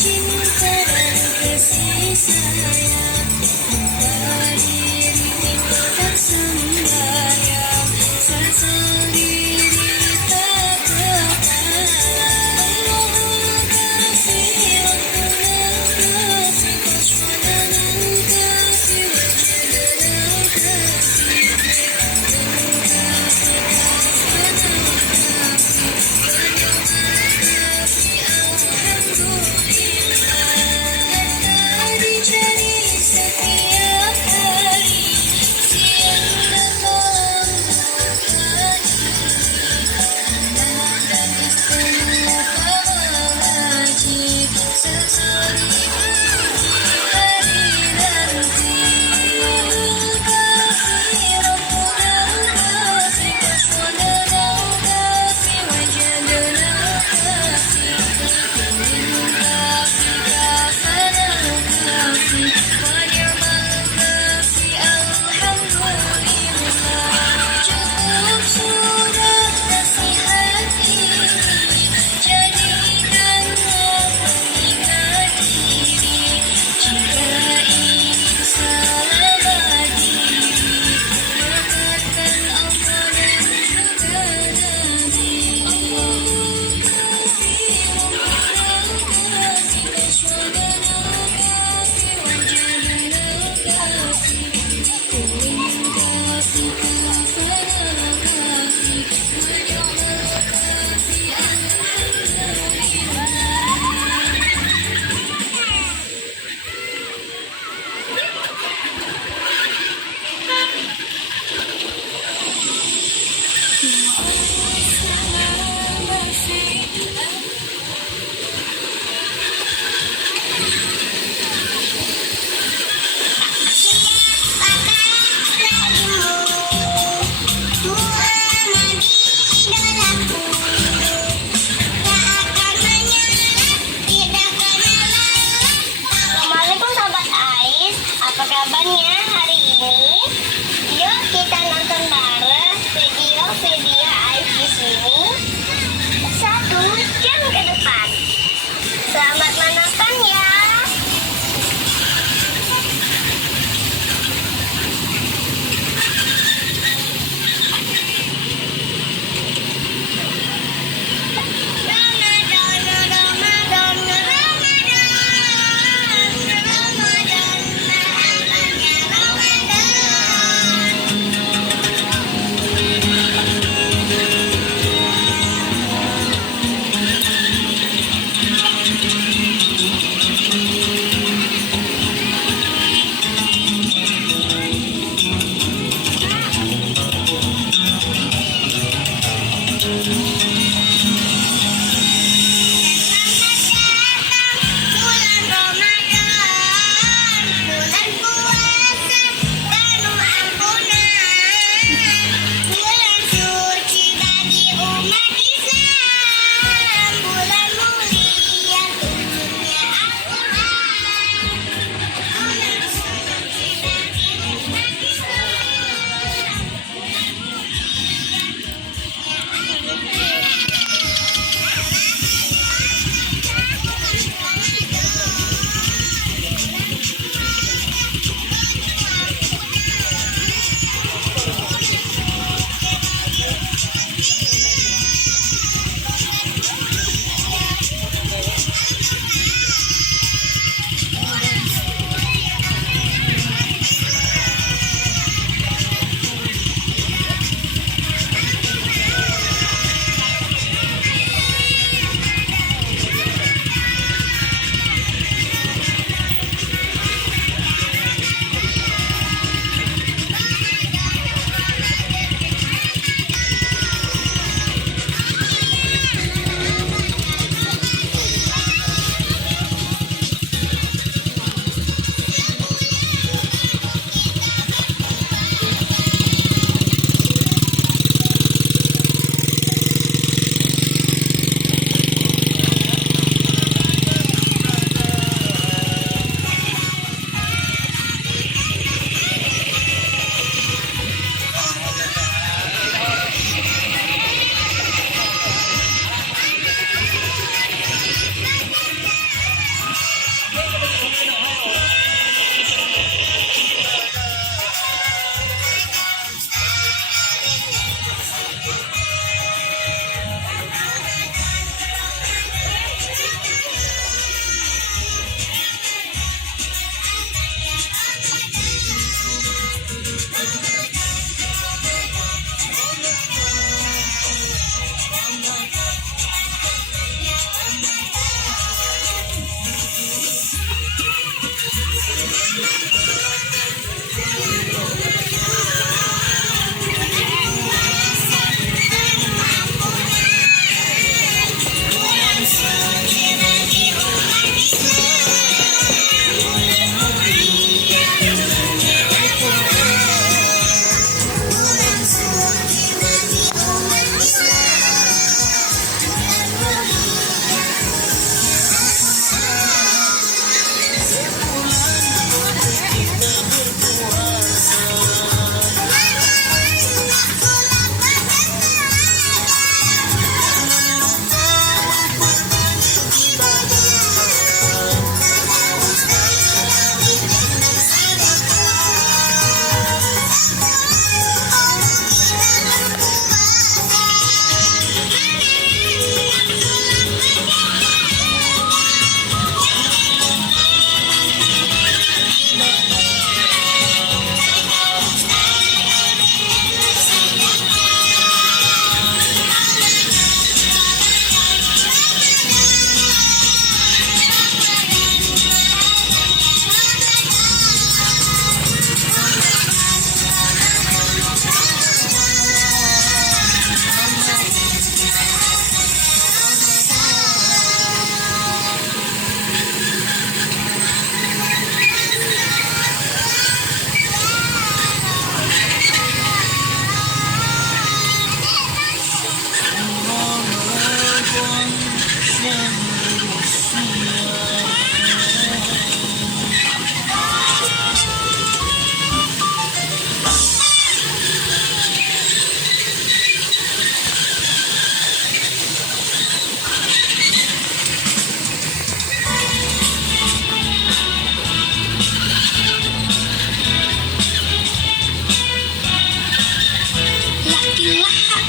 Cinta dan kasih sayang, tanpa diri dan sembahyang.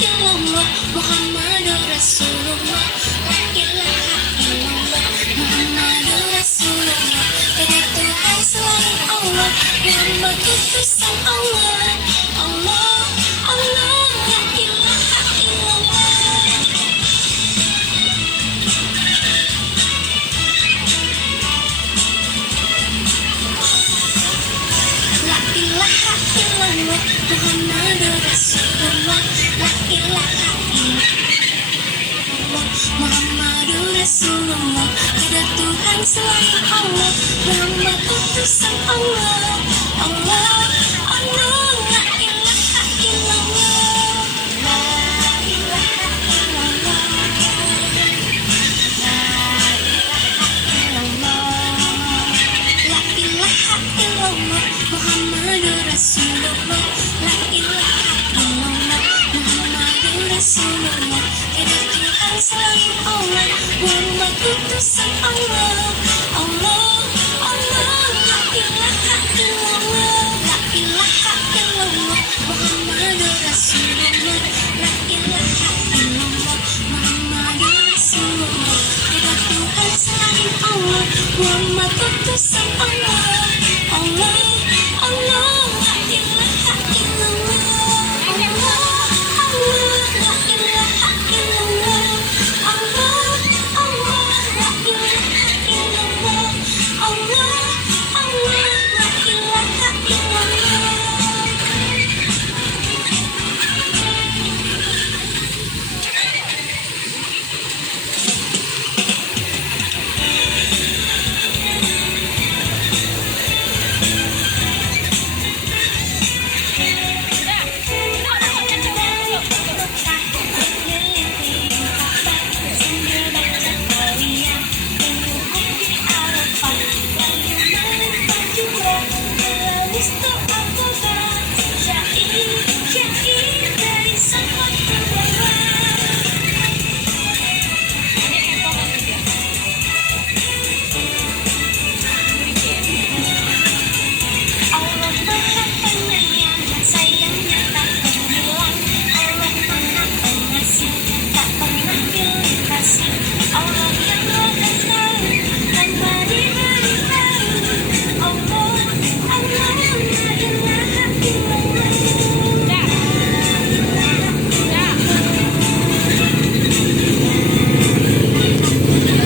illallah Muhammadur Rasulullah. La ilaha illallah Muhammadur Rasulullah. Tiada Tuhan selain Allah, Muhammad utusan Allah. Allah, Allah, la ilaha illallah. La ilaha illallah Muhammadur Rasulullah. La ilaha illallah Muhammadur Rasulullah. Tiada Tuhan selain Allah, Muhammad utusan Allah. Allah, Allah, la ilaha illallah. La ilaha illallah. La ilaha illallah. La ilaha illallah Muhammadur Rasulullah. La ilaha illallah Muhammadur Rasulullah. Tiada Tuhan selain Allah, Muhammad utusan Allah. Allah, Allah, la ilaha illallah. La ilaha illallah Muhammadur Rasulullah. La ilaha illallah Muhammadur Rasulullah. Tiada Tuhan selain Allah, Muhammad utusan Allah. Allah, Allah, la ilaha illallah. Allah, Allah, la ilaha illallah. Allah, Allah, la ilaha illallah. Allah, Allah, la ilaha illallah. Syair